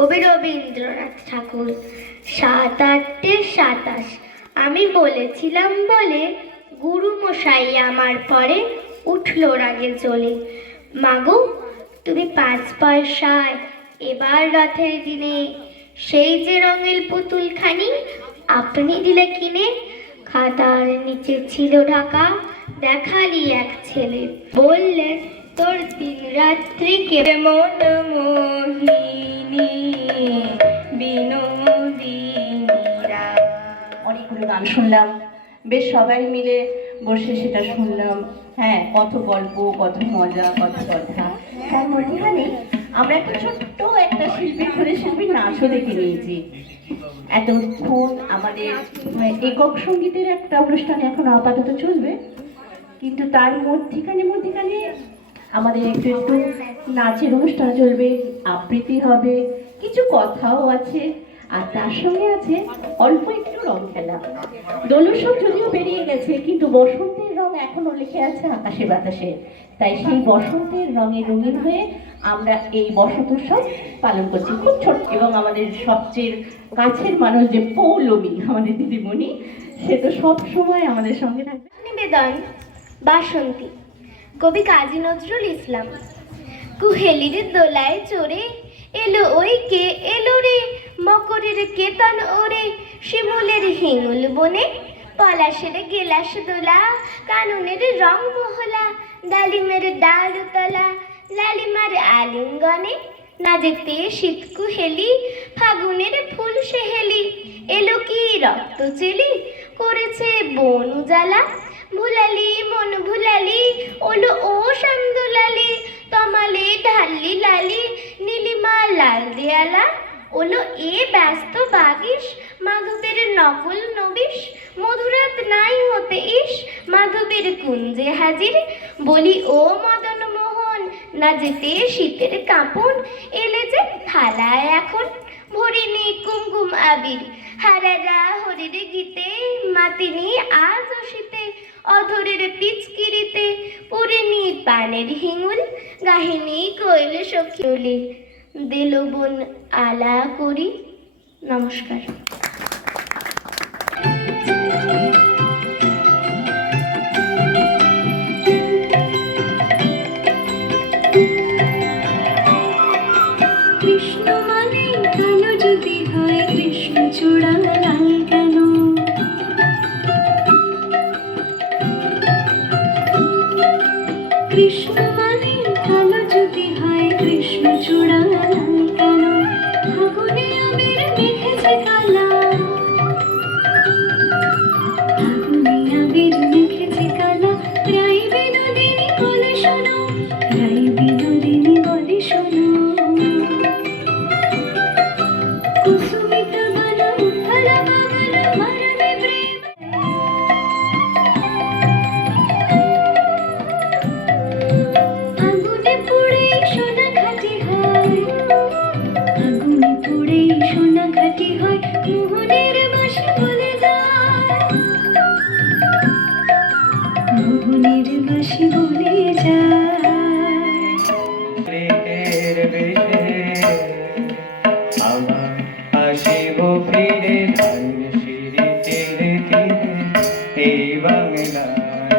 কবি রবীন্দ্রনাথ ঠাকুর। ৭-৮-২৭ আমি বলেছিলাম বলে গুরু মশাই আমার পরে উঠল রাগে জ্বলে। মাগো তুমি 5 পয়সায় এবার রথের দিনে সেই যে রঙের পুতুলখানি আপনি দিলে কিনে। খাতার নিচে ছিল ঢাকা, দেখালি এক ছেলে, বললে তোর দিন রাত্রি কে মন মোহিনী বিনোদিনীরা। অনেকগুলো গান শুনলাম, বেশ সবাই মিলে বসে সেটা শুনলাম। হ্যাঁ, কত গল্প, কত মজা, কত কথা। তার মধ্যেখানে আমরা একটা ছোট্ট একটা শিল্পীর নাচও দেখে নিয়েছি। এতক্ষণ আমাদের একক সঙ্গীতের একটা অনুষ্ঠান এখন আপাতত চলবে, কিন্তু তার মধ্যেখানে আমাদের একটু একটু নাচের অনুষ্ঠান চলবে, আবৃত্তি হবে, কিছু কথাও আছে, আর তার সঙ্গে আছে অল্প একটু রং খেলা। দোলোৎসব যদিও বেরিয়ে গেছে, কিন্তু বসন্তের রং এখনো লিখে আছে আকাশে বাতাসে। তাই সেই বসন্তের রঙে রঙিন হয়ে আমরা এই বসন্ত উৎসব পালন করছি খুব ছোট। এবং আমাদের সবচেয়ে কাছের মানুষ যে পৌলমী, আমাদের দিদিমণি, সে তো সব সময় আমাদের সঙ্গে থাকবে। নিবেদন বাসন্তী, কবি কাজী নজরুল ইসলাম। কুহেলির দোলায় চড়ে এলো ওই কে এলো রে, মকরের কেতন ওরে, শিমুলের হিঙুল বনে, পলাশের গেলাস দোলা, কাননের রং মহলা, ডালিমের ডাল তলা, লালিমার আলিঙ্গনে, না যেতে শীত কুহেলি, ফাগুনের ফুল সেহেলি, এলো কি রক্ত চেলি, করেছে বন উজালা, ভুলালি মন ভুলালি, ওলো ও শামদুলালি, তমালে ঢাল্লি লালি, নীলিমা লাল দেয়ালা, ওলো এ ব্যস্ত বাগিস, মাধবের নকল নবিশ, মধুরাত নাই হতে ইস, মাধবের কুঞ্জে হাজির, বলি ও মদন মোহন, না যেতে শীতের কাঁপন, এলে যে থালায় এখন, ভরিনি কুমকুম আবির, হারারা হরির গীতে, মাতিনি আজ শীতে, অধরের পিচকিরিতে, পুরিনি পানের হিঙুল, গাহিনী কইল সখী, দিল বোন আলা করি। নমস্কার। কৃষ্ণ মানে কালো যদি হয়, কৃষ্ণ চূড়া লাল কেন? কৃষ্ণ মানে কালো যদি হয়, কৃষ্ণ চূড়া লাল কেন? ফাগুনে আবির মেখেছে কালা, ফাগুনে আবির মেখেছে কালা, রাই বিনোদিনী বলে শোনো, রাই বিনোদিনী বলে শোনো। কুসুমিত বন উত্থল গগন মারবে প্রেম, আগুনে পুড়ে সোনা ঘাটি হয়, আগুনে পুড়ে সোনা ঘাটি হয়, মোহনের বাঁশি বলে যায়, মোহনের বাঁশি বলে যায়। আমার আসিব ফিরে ধান সিঁড়ি তীরে তীরে এই বাংলায়,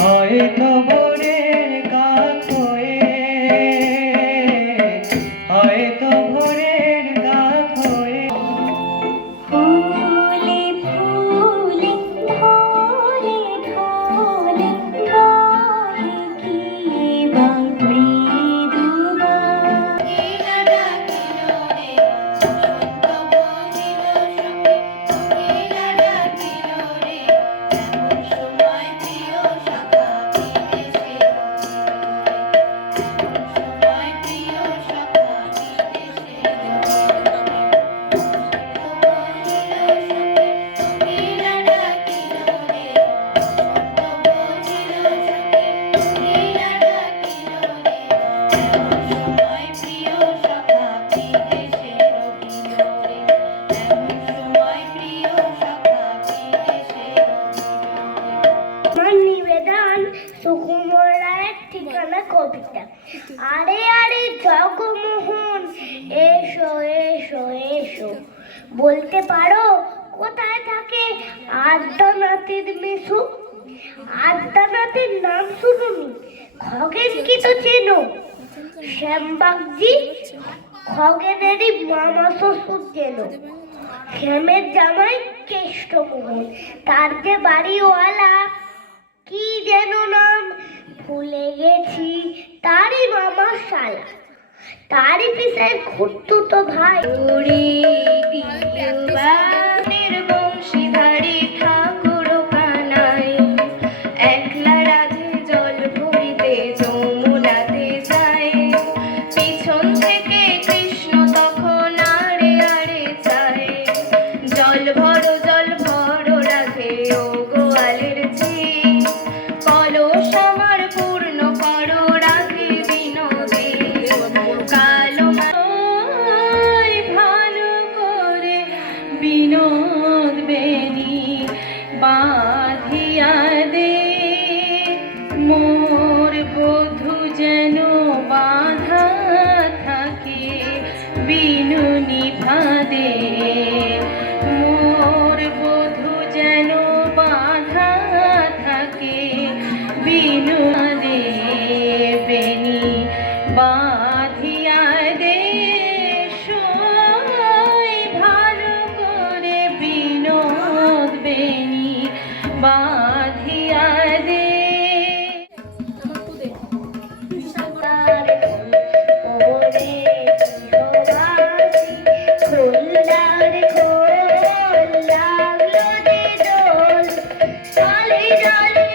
হয়তো ভোরের কাক হয়ে, হয়তো ভোরের কাক হয়ে। ফুলে ফুলে ঢলে ঢলে একখানা কবিতা। আরে আরে জগমোহন, এসো এসো এসো, বলতে পারো কোথায় থাকে আদ্যানাথের মেসো? আদ্যানাথের নাম শুনুনি, খগেন কি তো চেনো? শ্যামবাগজি খগেনেরই মামা শ্বশুর চেনো। শ্যামের জামাই কেষ্টমোহন, তার যে বাড়িওয়ালা কি যেন নাম ভুলে গেছি, তারই মামা শালা, তারই পিসায় খুঁড়তুতো ভাই। ওরে বিবাহের বংশীধারী ঠাকুর কানাই, একলা রাধে জল ভরিতে যমুনাতে যায়। পিছন থেকে কৃষ্ণ তখন আড়ে আড়ে চায়, জল ভরো রাধে ও গোয়ালের ঝি, কলস আমার পূর্ণ করো রাধে বিনোদে। কালো ভালো করে বিনোদ বেনি বাঁধিয়া দে, মোর বধূ যেন বাঁধা থাকে বিনুনি ফাঁদে। মোর বধূ যেন বাঁধা থাকে বিনু দে, বেনি বাঁধিয়া দে, সই ভালো করে বিনোদ বেনি বাঁধিয়া দে। খোল্লার খোল লাগলো যে দোল, চলে চলে